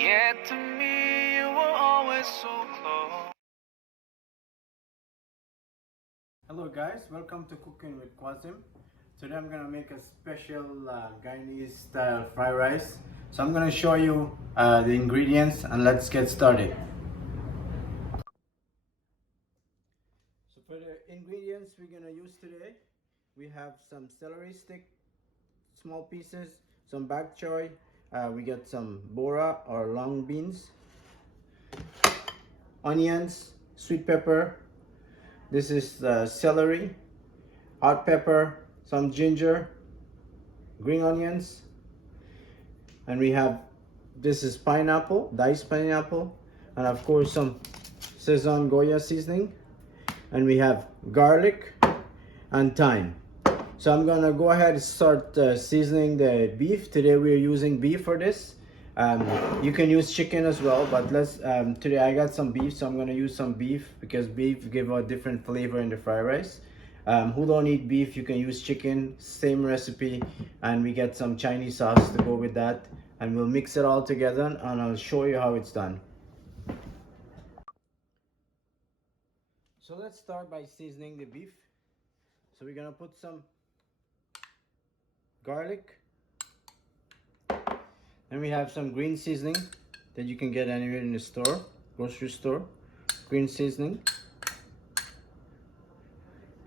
Yet to me you were always so close. Hello guys, welcome to Cooking with Qasim. Today I'm gonna make a special Guyanese style fried rice. So I'm gonna show you the ingredients and let's get started. So for the ingredients we're gonna use today, we have some celery stick, small pieces, some bok choy, we got some bora or long beans, onions, sweet pepper. This is celery, hot pepper, some ginger, green onions, and we have, this is pineapple, diced pineapple, and of course some Szechuan Goya seasoning, and we have garlic and thyme. So I'm gonna go ahead and start seasoning the beef. Today we're using beef for this. You can use chicken as well, but let's today I got some beef, so I'm gonna use some beef because beef give a different flavor in the fried rice. Who don't eat beef, you can use chicken, same recipe, and we get some Chinese sauce to go with that, and we'll mix it all together and I'll show you how it's done. So let's start by seasoning the beef. So we're gonna put some garlic, and we have some green seasoning that you can get anywhere in the store, grocery store. Green seasoning.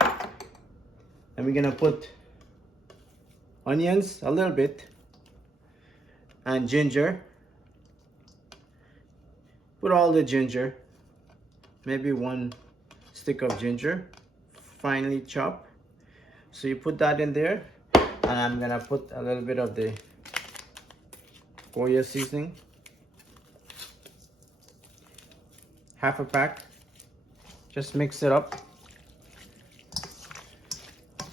And we're gonna put onions, a little bit, and ginger. Put all the ginger, maybe 1 stick of ginger, finely chopped. So you put that in there, and I'm gonna put a little bit of the Goya seasoning, half a pack. Just mix it up.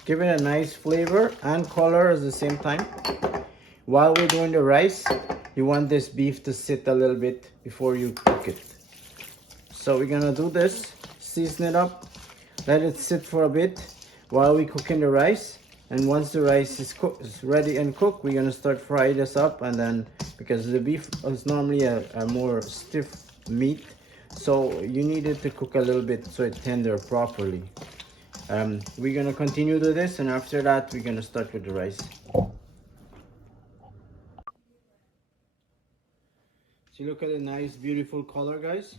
Give it a nice flavor and color at the same time. While we're doing the rice, you want this beef to sit a little bit before you cook it. So we're gonna do this, season it up, let it sit for a bit while we cook in the rice. And once the rice is ready and cooked, we're gonna start fry this up. And then, because the beef is normally a more stiff meat, so you need it to cook a little bit so it's tender properly. We're gonna continue to this, and after that we're gonna start with the rice. So look at the nice beautiful color, guys.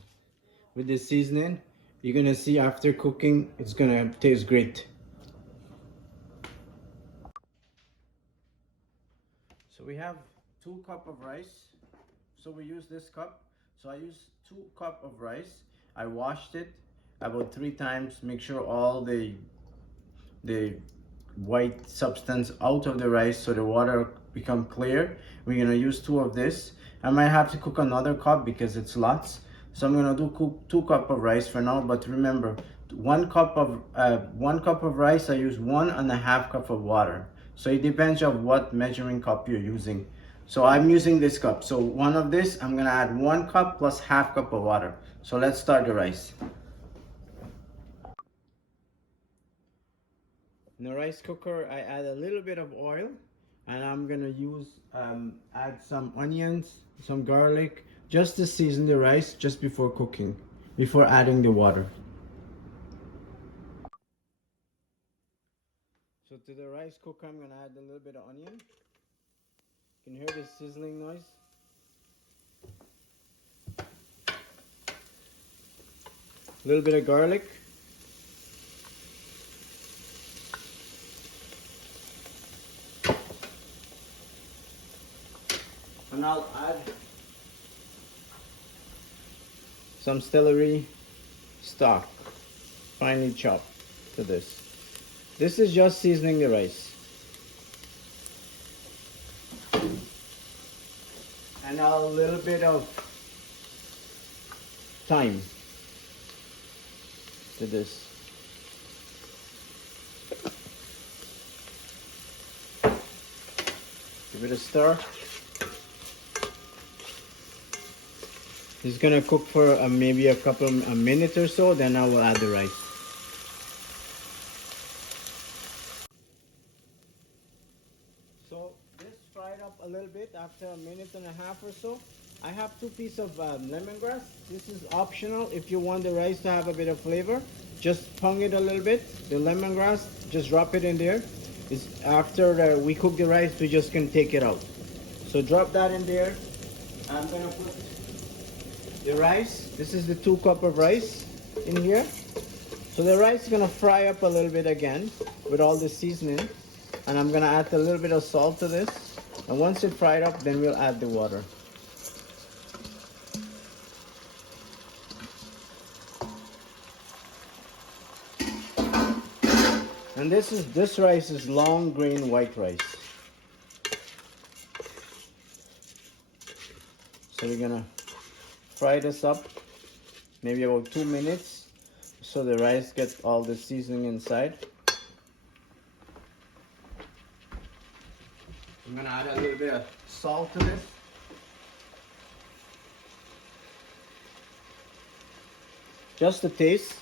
With the seasoning, you're gonna see after cooking it's gonna taste great. So we have 2 cups of rice. So we use this cup. So I use 2 cups of rice. I washed it about 3 times. Make sure all the white substance out of the rice so the water become clear. We're gonna use 2 of this. I might have to cook another cup because it's lots. So I'm gonna cook 2 cups of rice for now. But remember, 1 cup of rice, I use 1.5 cups of water. So it depends on what measuring cup you're using. So I'm using this cup. So one of this, I'm gonna add 1 cup plus half cup of water. So let's start the rice. In the rice cooker, I add a little bit of oil, and I'm gonna add some onions, some garlic, just to season the rice just before cooking, before adding the water. So to the rice cooker, I'm gonna add a little bit of onion. You can hear the sizzling noise. A little bit of garlic. And I'll add some celery stock, finely chopped, to this. This is just seasoning the rice. And a little bit of thyme to this. Give it a stir. It's gonna cook for maybe a minute or so, then I will add the rice. So this fried up a little bit after a minute and a half or so. I have 2 pieces of lemongrass. This is optional if you want the rice to have a bit of flavor. Just pong it a little bit. The lemongrass, just drop it in there. It's after we cook the rice, we just can take it out. So drop that in there. I'm gonna put the rice. This is the 2 cup of rice in here. So the rice is gonna fry up a little bit again with all the seasoning. And I'm gonna add a little bit of salt to this. And once it fried up, then we'll add the water. And this rice is long grain white rice. So we're gonna fry this up maybe about 2 minutes so the rice gets all the seasoning inside. I'm gonna add a little bit of salt to this. Just a taste.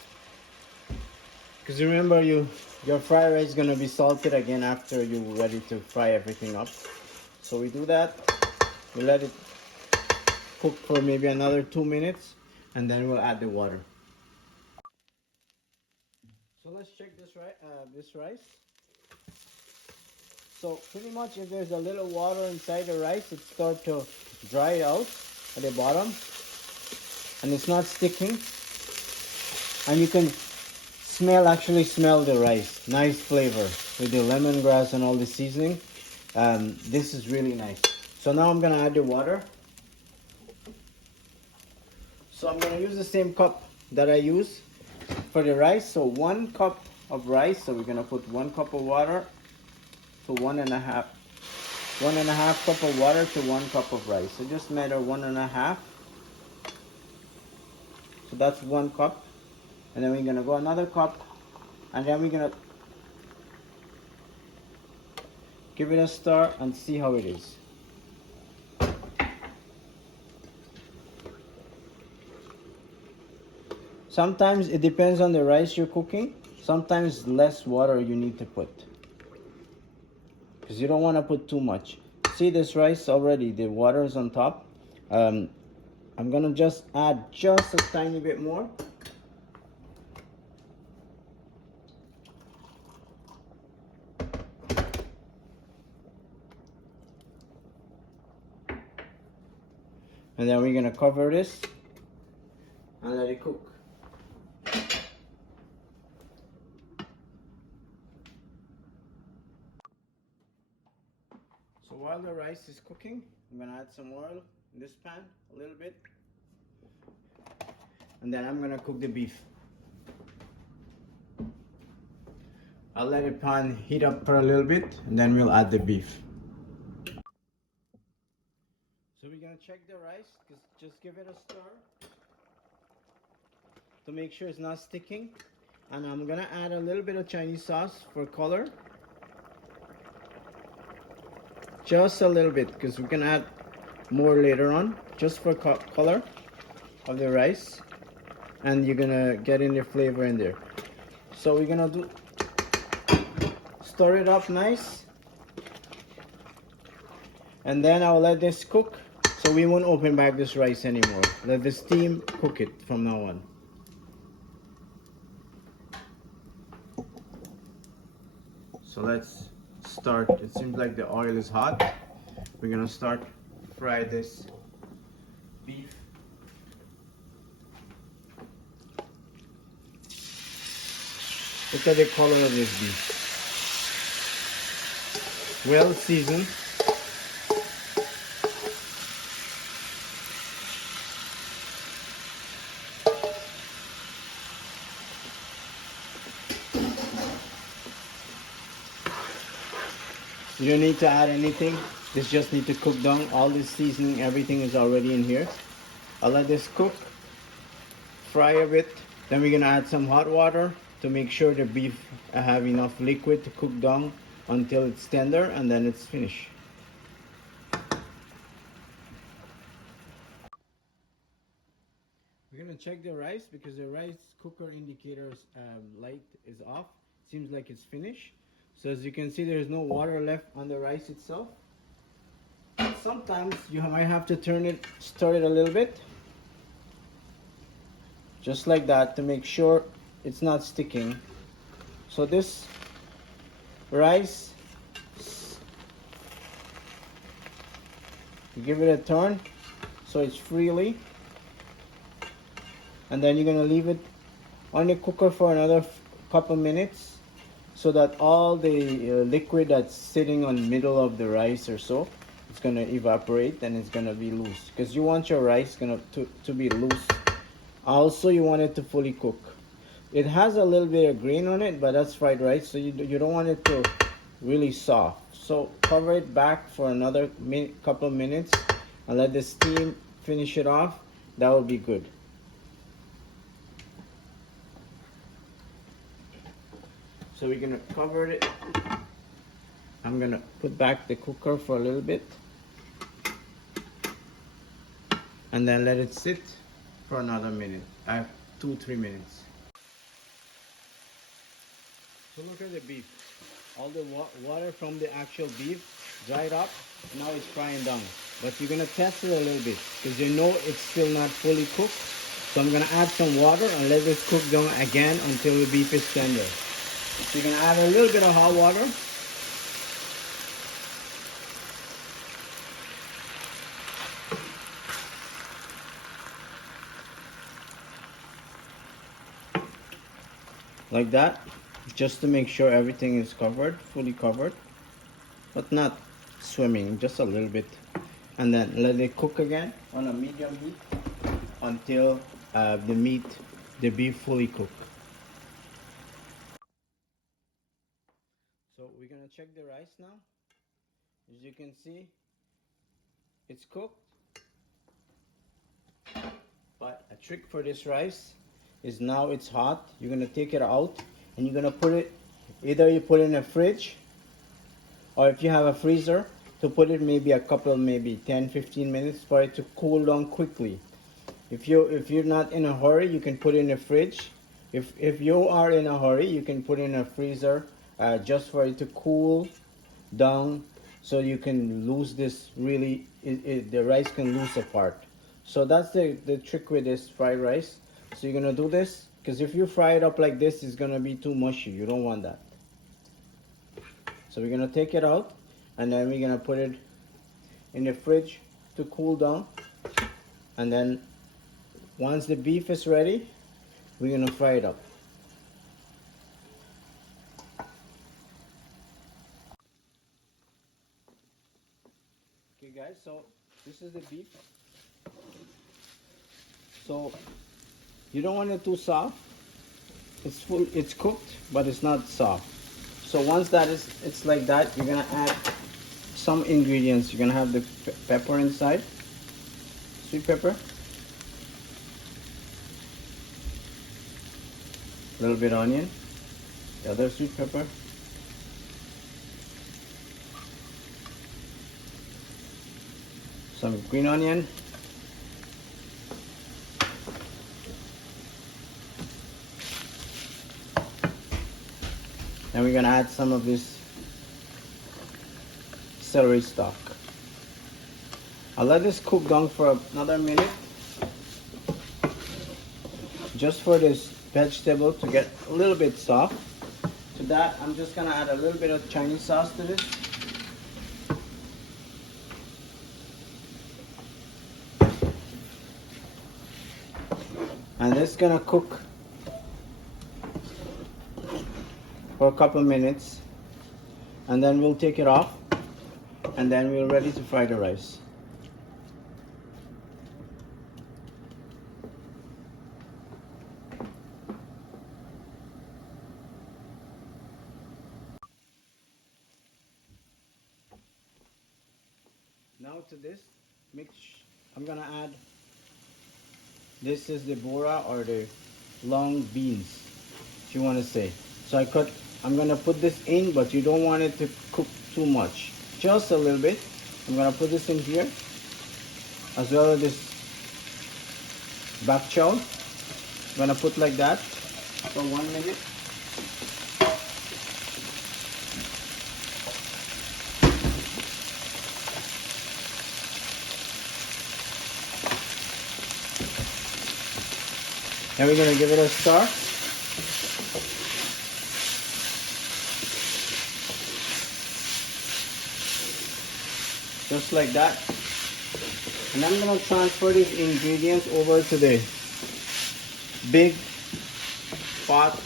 Because remember your fried rice is gonna be salted again after you're ready to fry everything up. So we do that. We let it cook for maybe another 2 minutes and then we'll add the water. So let's check this rice. So pretty much if there's a little water inside the rice, it starts to dry out at the bottom and it's not sticking. And you can actually smell the rice. Nice flavor with the lemongrass and all the seasoning. This is really nice. So now I'm gonna add the water. So I'm gonna use the same cup that I use for the rice. So 1 cup of rice. So we're gonna put 1 cup of water to 1.5 cup of water to 1 cup of rice. So just measure 1.5. So that's 1 cup. And then we're gonna go another cup. And then we're gonna give it a stir and see how it is. Sometimes it depends on the rice you're cooking. Sometimes less water you need to put. Because you don't want to put too much. See this rice already, the water is on top. I'm gonna just add just a tiny bit more. And then we're gonna cover this and let it cook. So while the rice is cooking, I'm gonna add some oil in this pan, a little bit. And then I'm gonna cook the beef. I'll let the pan heat up for a little bit and then we'll add the beef. So we're gonna check the rice, just give it a stir to make sure it's not sticking. And I'm gonna add a little bit of Chinese sauce for color. Just a little bit, because we can add more later on, just for color of the rice. And you're gonna get in the flavor in there. So we're gonna stir it up nice. And then I'll let this cook. So we won't open back this rice anymore. Let the steam cook it from now on. So let's start. It seems like the oil is hot. We're gonna start fry this beef. Look at the color of this beef. Well seasoned. You don't need to add anything. This just need to cook down. All this seasoning, everything is already in here. I'll let this cook, fry a bit. Then we're gonna add some hot water to make sure the beef have enough liquid to cook down until it's tender, and then it's finished. We're gonna check the rice because the rice cooker indicator's light is off. Seems like it's finished. So as you can see, there's no water left on the rice itself. sometimes you might have to stir it a little bit, just like that, to make sure it's not sticking. So this rice, you give it a turn so it's freely, and then you're gonna leave it on the cooker for another couple minutes so that all the liquid that's sitting on the middle of the rice or so, it's gonna evaporate and it's gonna be loose, because you want your rice to be loose. Also, you want it to fully cook. It has a little bit of grain on it, but that's fried rice, so you don't want it to really soft. So cover it back for another couple minutes and let the steam finish it off. That will be good. So we're gonna cover it. I'm gonna put back the cooker for a little bit and then let it sit for another minute, 2-3 minutes. So look at the beef. All the water from the actual beef dried up. Now it's frying down. But you're gonna test it a little bit because you know it's still not fully cooked. So I'm gonna add some water and let this cook down again until the beef is tender. So you're gonna add a little bit of hot water. Like that, just to make sure everything is covered, fully covered, but not swimming, just a little bit. And then let it cook again on a medium heat until the beef fully cooked. So we're gonna check the rice now. As you can see, it's cooked. But a trick for this rice is now it's hot. You're gonna take it out and you're gonna put it, either you put it in a fridge, or if you have a freezer, to put it maybe a couple, maybe 10-15 minutes for it to cool down quickly. If you're not in a hurry, you can put it in a fridge. If you are in a hurry, you can put it in a freezer just for it to cool down, so you can lose this really, the rice can lose apart. So that's the trick with this fried rice. So you're gonna do this, because if you fry it up like this, it's gonna be too mushy. You don't want that. So we're gonna take it out and then we're gonna put it in the fridge to cool down. And then once the beef is ready, we're gonna fry it up. Okay guys, so this is the beef. So you don't want it too soft. It's cooked, but it's not soft. So once it's like that, you're gonna add some ingredients. You're gonna have the pepper inside, sweet pepper, a little bit onion, the other sweet pepper, some green onion, and we're gonna add some of this celery stalk. I'll let this cook down for another minute, just for this vegetable to get a little bit soft. To that, I'm just gonna add a little bit of Chinese sauce to this. And this is gonna cook for a couple minutes, and then we'll take it off, and then we're ready to fry the rice. Now to this, I'm gonna add, this is the bora, or the long beans, if you want to say. So I'm gonna put this in, but you don't want it to cook too much, just a little bit. I'm gonna put this in here, as well as this bak chow. I'm gonna put like that for 1 minute. Then we're gonna give it a stir. Just like that. And I'm gonna transfer these ingredients over to the big pot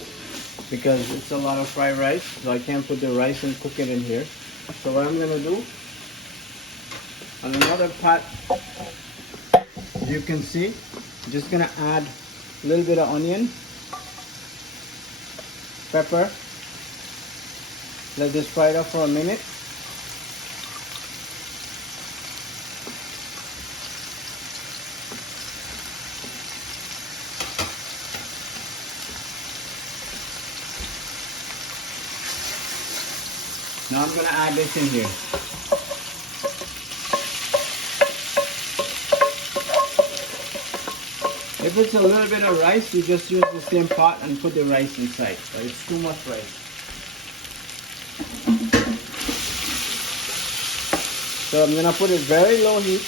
because it's a lot of fried rice, so I can't put the rice and cook it in here. So what I'm gonna do, on another pot, you can see, I'm just gonna add a little bit of onion, pepper. Let this fry it up for a minute. Now I'm going to add this in here. If it's a little bit of rice, you just use the same pot and put the rice inside. But it's too much rice. So I'm going to put it very low heat.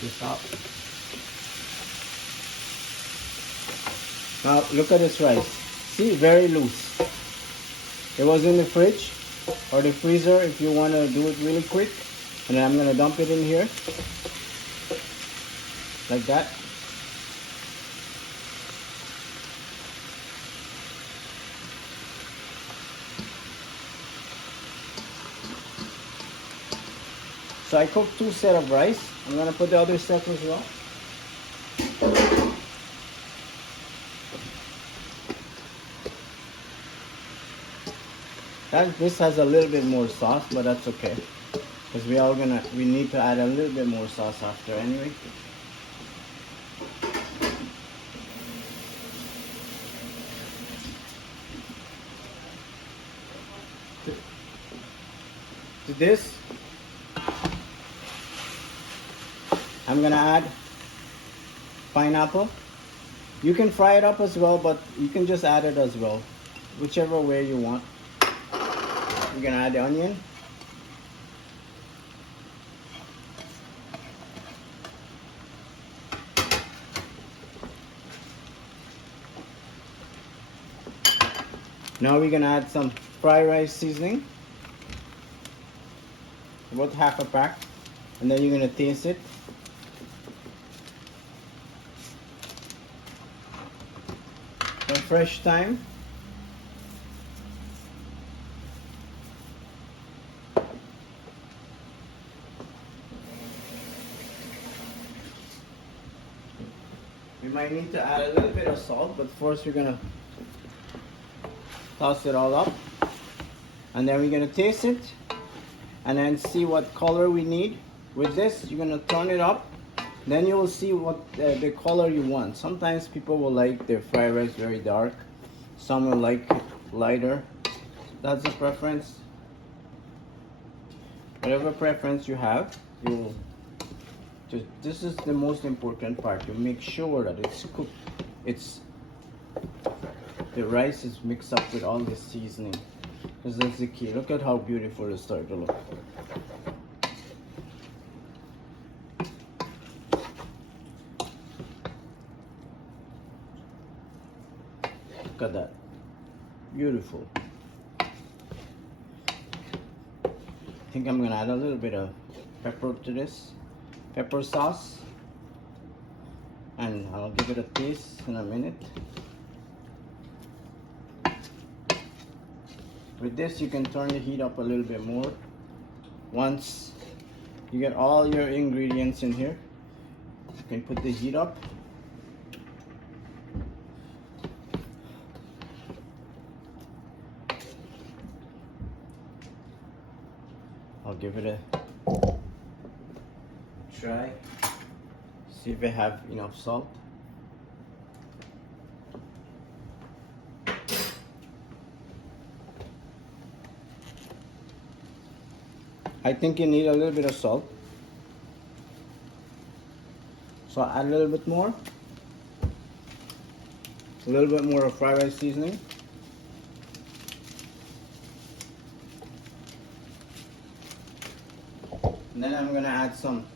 This up. Now look at this rice. See, very loose. It was in the fridge or the freezer if you want to do it really quick. And then I'm going to dump it in here like that. So I cooked 2 sets of rice. I'm going to put the other set as well. This has a little bit more sauce, but that's okay. Because we need to add a little bit more sauce after anyway. To this, I'm gonna add pineapple. You can fry it up as well, but you can just add it as well, whichever way you want. We're gonna add the onion. Now we're gonna add some fried rice seasoning, about half a pack, and then you're gonna taste it. Some fresh thyme. We might need to add a little bit of salt, but first we're gonna toss it all up, and then we're gonna taste it and then see what color we need. With this, you're gonna turn it up, then you will see what the color you want. Sometimes people will like their fried rice very dark, some will like it lighter. That's a preference. Whatever preference you have, you just, this is the most important part. You make sure that it's cooked, the rice is mixed up with all the seasoning. This is the key. Look at how beautiful it's starting to look. Look at that. Beautiful. I think I'm gonna add a little bit of pepper to this. Pepper sauce. And I'll give it a taste in a minute. With this, you can turn the heat up a little bit more. Once you get all your ingredients in here, you can put the heat up. I'll give it a try. See if I have enough salt. I think you need a little bit of salt. So I'll add a little bit more. A little bit more of fried rice seasoning. And then I'm gonna add some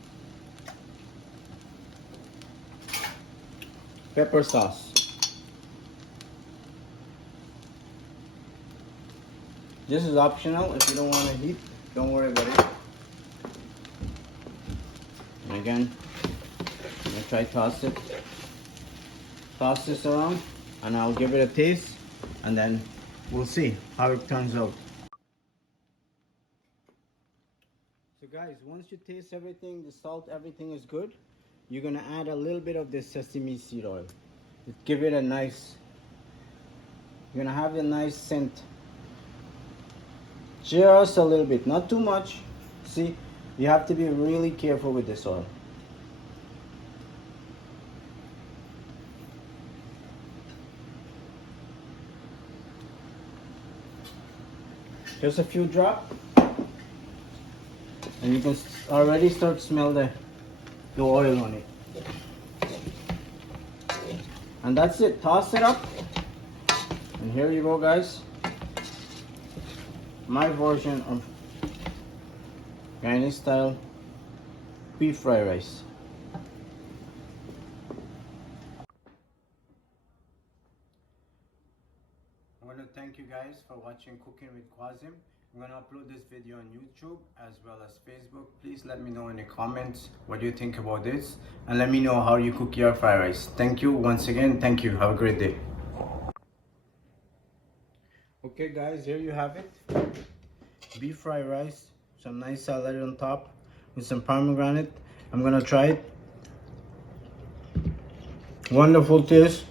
pepper sauce. This is optional. If you don't want to heat, don't worry about it. And again, I'm gonna try toss this around, and I'll give it a taste, and then we'll see how it turns out. So guys, once you taste everything, the salt, everything is good, you're gonna add a little bit of this sesame seed oil. Give it a nice, you're gonna have a nice scent. Just a little bit, not too much. See, you have to be really careful with this oil. Just a few drops, and you can already start to smell the oil on it. And that's it. Toss it up, and here you go, guys. My version of Guyanese style beef fried rice. I want to thank you guys for watching Cooking with Quasim. I'm going to upload this video on YouTube as well as Facebook. Please let me know in the comments what you think about this, and let me know how you cook your fried rice. Thank you once again. Thank you. Have a great day. Okay guys, here you have it. Beef fried rice, some nice salad on top with some pomegranate. I'm gonna try it. Wonderful taste.